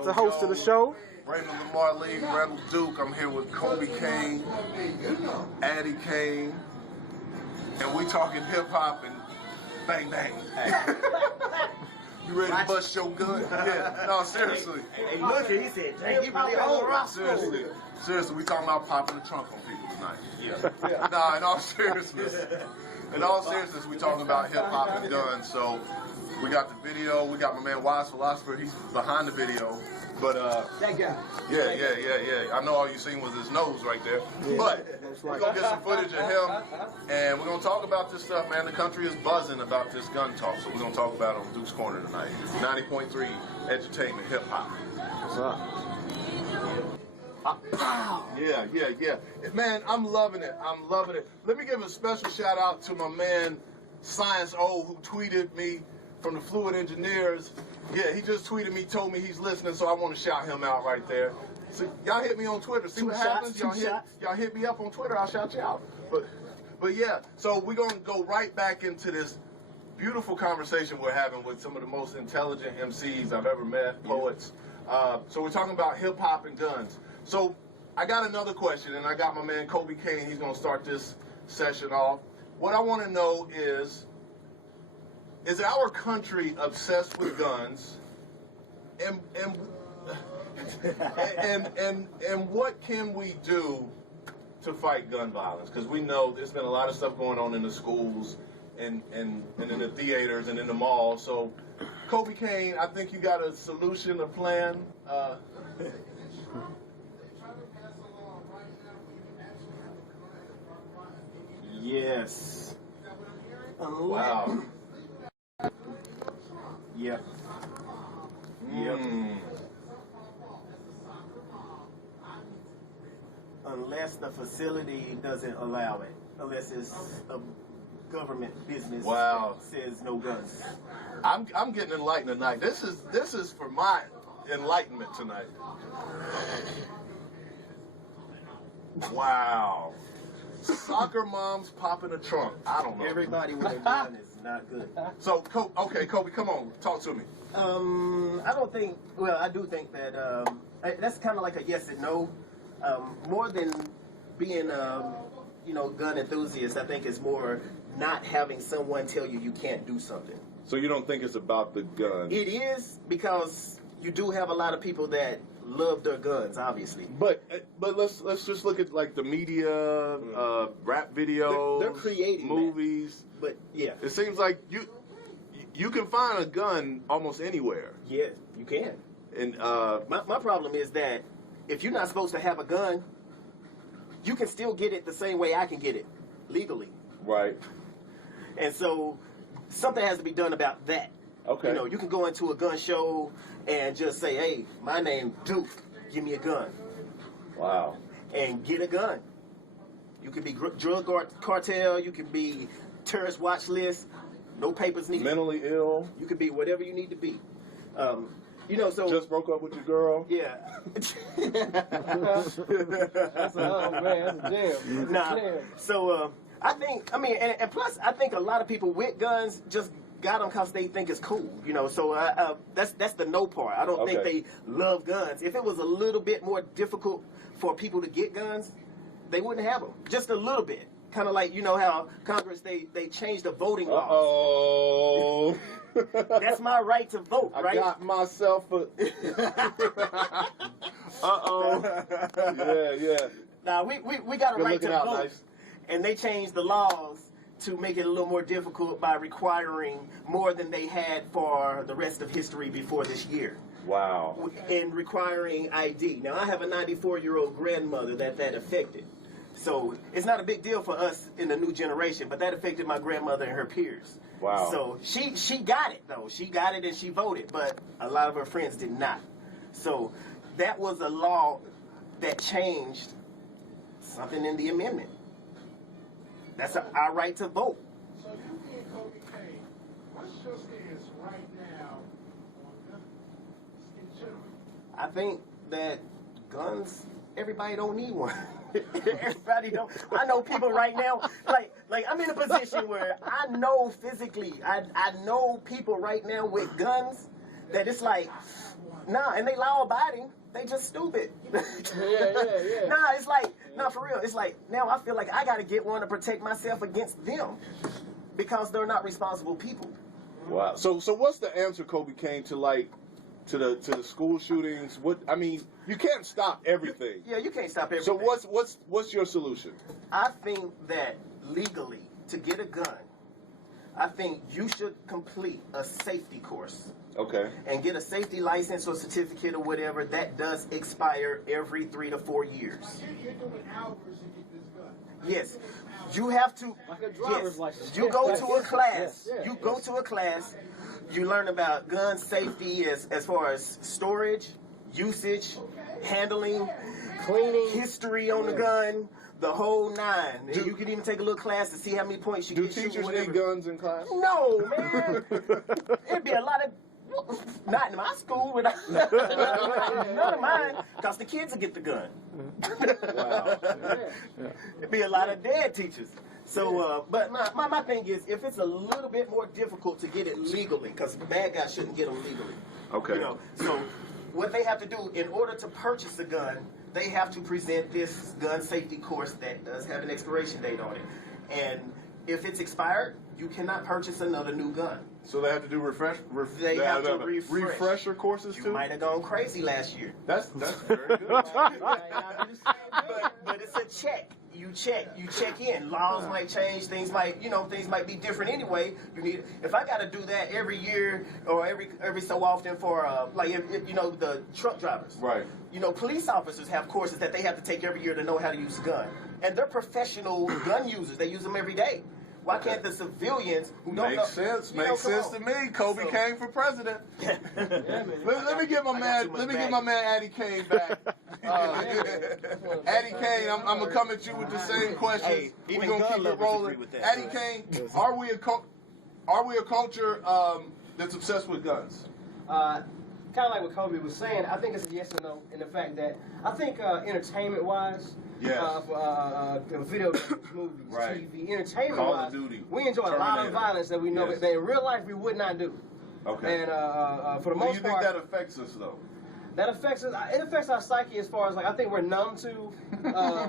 got the host of the show. Raymond, Lamar, Randall Duke. I'm here with Kobe Kane, Addie Kane, and we talking hip hop and bang bang. You ready to bust your gun? Yeah. No, seriously. Hey, look, he said, dang, he really on the rock. Seriously, we talking about popping the trunk on people tonight. Yeah. Nah, in all seriousness, we talking about hip hop and guns. So we got the video. We got my man Wise Philosopher. He's behind the video. But that guy. Yeah. I know all you seen was his nose right there. Yeah. But we're gonna get some footage of him, and we're gonna talk about this stuff, man. The country is buzzing about this gun talk, so we're gonna talk about it on Duke's Corner tonight. 90.3 Edutainment Hip Hop. What's up? Yeah. Man, I'm loving it. Let me give a special shout out to my man Science O, who tweeted me from the Fluid Engineers. Yeah, he just tweeted me, told me he's listening, so I want to shout him out right there. So y'all hit me on Twitter. See what happens? Y'all hit me up on Twitter, I'll shout you out. But yeah, so we're going to go right back into this beautiful conversation we're having with some of the most intelligent MCs I've ever met, poets. So we're talking about hip-hop and guns. So I got another question, and I got my man Kobe Kane. He's going to start this session off. What I want to know is our country obsessed with guns, and what can we do to fight gun violence? Because we know there's been a lot of stuff going on in the schools and in the theaters and in the malls. So, Kobe Kane, I think you got a solution, a plan. Yes. Wow. Yep. Unless the facility doesn't allow it, unless it's a government business that says no guns. I'm getting enlightened tonight. This is for my enlightenment tonight. Wow. Soccer moms popping a trunk. I don't know. Everybody with a gun is not good. So, okay, Kobe, come on, talk to me. I don't think. Well, I do think that that's kind of like a yes and no. More than being gun enthusiast, I think it's more not having someone tell you you can't do something. So you don't think it's about the gun? It is, because you do have a lot of people that love their guns, obviously. But let's just look at like the media, rap videos, they're creating movies. But yeah, it seems like you can find a gun almost anywhere. Yeah, you can. And my problem is that if you're not supposed to have a gun, you can still get it the same way I can get it, legally. Right. And so something has to be done about that. Okay. You can go into a gun show and just say, hey, my name Duke, give me a gun. Wow. And get a gun. You could be drug cartel, you could be terrorist watch list, no papers needed. Mentally ill. You could be whatever you need to be. So just broke up with your girl. Yeah. That's a jam. Nah. So I think, and plus I think a lot of people with guns just got them because they think it's cool, So that's the no part. I don't think they love guns. If it was a little bit more difficult for people to get guns, they wouldn't have them. Just a little bit. Kind of like, how Congress, they changed the voting laws. Oh. That's my right to vote, right? I got myself a... Yeah. Now, we got a right to vote. Nice. And they changed the laws to make it a little more difficult by requiring more than they had for the rest of history before this year. Wow. And requiring ID. Now, I have a 94-year-old grandmother that affected. So it's not a big deal for us in the new generation, but that affected my grandmother and her peers. Wow. So she got it, though. She got it and she voted, but a lot of her friends did not. So that was a law that changed something in the amendment. That's our right to vote. So you being Kobe Kane, what's your stance right now on guns in general? I think that guns, everybody don't need one. Everybody don't. I know people right now, like I'm in a position where I know physically, I know people right now with guns that it's like, nah, and they law abiding, they just stupid. Yeah. Nah, it's like, nah, for real, it's like, now I feel like I gotta get one to protect myself against them because they're not responsible people. Wow. So what's the answer, Kobe Kane, to like to the school shootings? What I mean, you can't stop everything. Yeah, you can't stop everything. So what's your solution? I think that legally, to get a gun, I think you should complete a safety course. Okay. And get a safety license or certificate or whatever. That does expire every 3 to 4 years. You're doing hours to get this gun. Yes. You have to, Like a driver's license. you go to a class. Yes. You go to a class. You learn about gun safety as far as storage, usage, handling, Cleaning. history on the gun, the whole nine. And you can even take a little class to see how many points you Do can shoot. teachers whatever. need guns in class? No, man. It'd be a lot of. Not in my school, but none of mine, because the kids will get the gun. Wow. It'd be a lot of dead teachers. So, but my thing is, if it's a little bit more difficult to get it legally, because the bad guys shouldn't get them legally. Okay. You know, so what they have to do in order to purchase a gun, they have to present this gun safety course that does have an expiration date on it. And if it's expired, you cannot purchase another new gun. So they have to do They have to refresh. refresher courses You too? might have gone crazy last year. That's very good. But it's a check. You check in. Laws might change. Things might be different anyway. You need. If I got to do that every year or every so often for the truck drivers. Right. Police officers have courses that they have to take every year to know how to use a gun, and they're professional gun users. They use them every day. Why can't the civilians who don't know? Makes sense. Makes sense to me. Kobe Kane for president. Let me get my man. Let me get my man Addie Kane back. Addie Kane, I'm gonna come at you with the same questions. Hey, We're even gonna gun keep it lovers rolling. agree with that. Addie Kane, are we a culture that's obsessed with guns? Kind of like what Kobe was saying, I think it's a yes or no in the fact that I think entertainment-wise, Yes. Video games, movies, Right. TV, entertainment-wise, Call of Duty, we enjoy a lot of Terminator. violence that we know Yes. that in real life we would not do. Okay. And for the Do most you think part, that affects us though? that affects us. It affects our psyche as far as like I think we're numb to.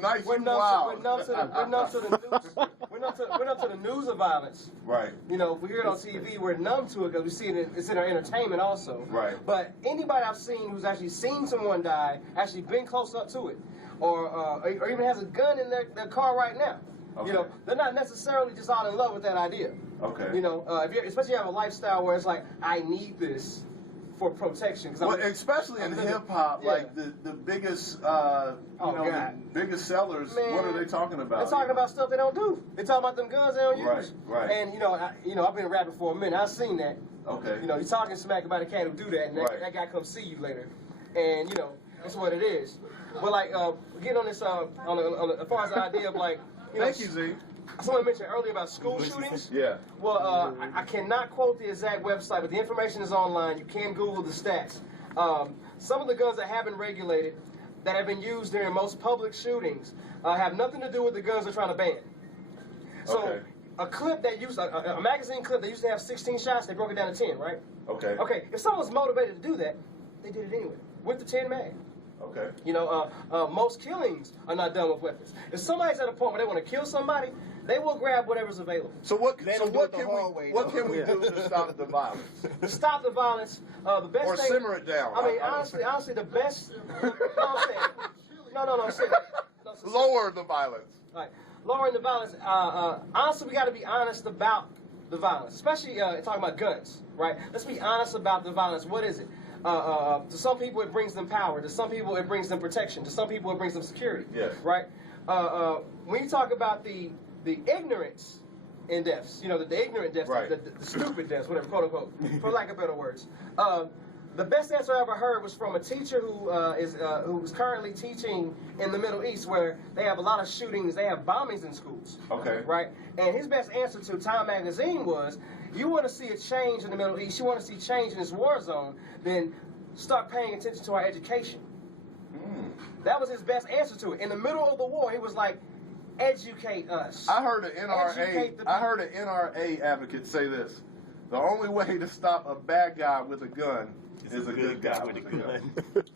Nice We're and numb wild. to the news. We're numb to the news of violence. Right. If we hear it on TV, we're numb to it because we see it. It's in our entertainment also. Right. But anybody I've seen who's actually seen someone die, actually been close up to it, or even has a gun in their car right now. Okay. They're not necessarily just all in love with that idea. Okay. Especially if you have a lifestyle where it's like, I need this for protection. Well, especially in hip hop, Yeah. like the biggest, God. the biggest sellers. Man, what are they talking about? They're talking about stuff they don't do. They're talking about them guns they don't use. Right. And I've been rapping for a minute. I've seen that. Okay. You're talking smack about a cat who do that, and Right. that guy comes see you later, and that's what it is. But like, getting on this as far as the idea of like, Thank you, Z. someone mentioned earlier about school shootings. Yeah. Well, I cannot quote the exact website, but the information is online. You can Google the stats. Some of the guns that have been regulated, that have been used during most public shootings, have nothing to do with the guns they're trying to ban. So, Okay. a clip that used a magazine clip that used to have 16 shots, they broke it down to 10, right? Okay. Okay. If someone's motivated to do that, they did it anyway with the 10 mag. Okay. Most killings are not done with weapons. If somebody's at a point where they want to kill somebody, they will grab whatever's available. So what? Let So them do what it the can hard we? way, What though. can we do to stop the violence? To stop the violence, the best Or thing. simmer it down. I mean, I- honestly, the best. No, I'm saying. No, seriously. No, seriously. Lower the violence. Like, lowering the violence. Honestly, we got to be honest about the violence, especially talking about guns, right? Let's be honest about the violence. What is it? To some people, it brings them power. To some people, it brings them protection. To some people, it brings them security. Yes. Right? When you talk about the ignorance in deaths, the ignorant deaths, Right. the stupid deaths, whatever, quote unquote, for lack of better words. The best answer I ever heard was from a teacher who's currently teaching in the Middle East, where they have a lot of shootings, they have bombings in schools. Okay. Right? And his best answer to Time Magazine was, you want to see a change in the Middle East, you want to see change in this war zone, then start paying attention to our education. That was his best answer to it. In the middle of the war, he was like, educate us. I heard an Educate NRA. the I heard an NRA advocate say this: the only way to stop a bad guy with a gun is a good guy with a gun. It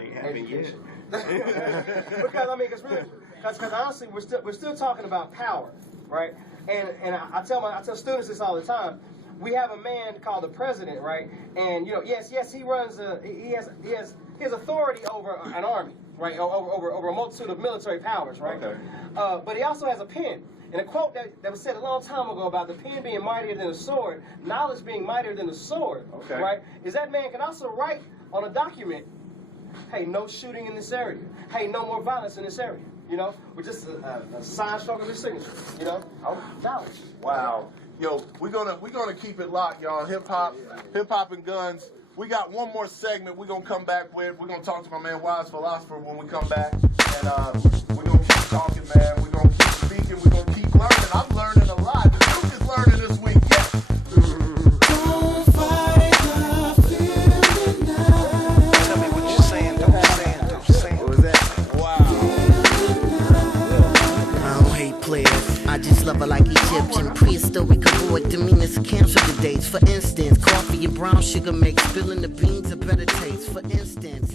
ain't happened yet. Because I mean, because honestly, we're still talking about power, right? And I tell students this all the time. We have a man called the president, right? And you know, yes, he runs. He has authority over an army, right? Over a multitude of military powers, right? Okay. But he also has a pen. And a quote that was said a long time ago about the pen being mightier than the sword, knowledge being mightier than the sword, okay, right? Is that man can also write on a document, hey, no shooting in this area. Hey, no more violence in this area. You know, with just a sign stroke of his signature. You know, knowledge. Wow. Yo, we're gonna keep it locked, y'all. Hip hop and guns. We got one more segment we're gonna come back with. We're gonna talk to my man Wise Philosopher when we come back, and we're gonna keep talking, man. We're gonna keep speaking. We're gonna keep learning. I'm learning a lot. The Duke is learning this week. Yeah. Tell me what you're saying, don't say. What was that? Wow. I don't hate players, I just love her like Egyptian. Prehistoric heroic demeanors cancel the dates. For instance, coffee and brown sugar make spilling the beans a better taste. For instance,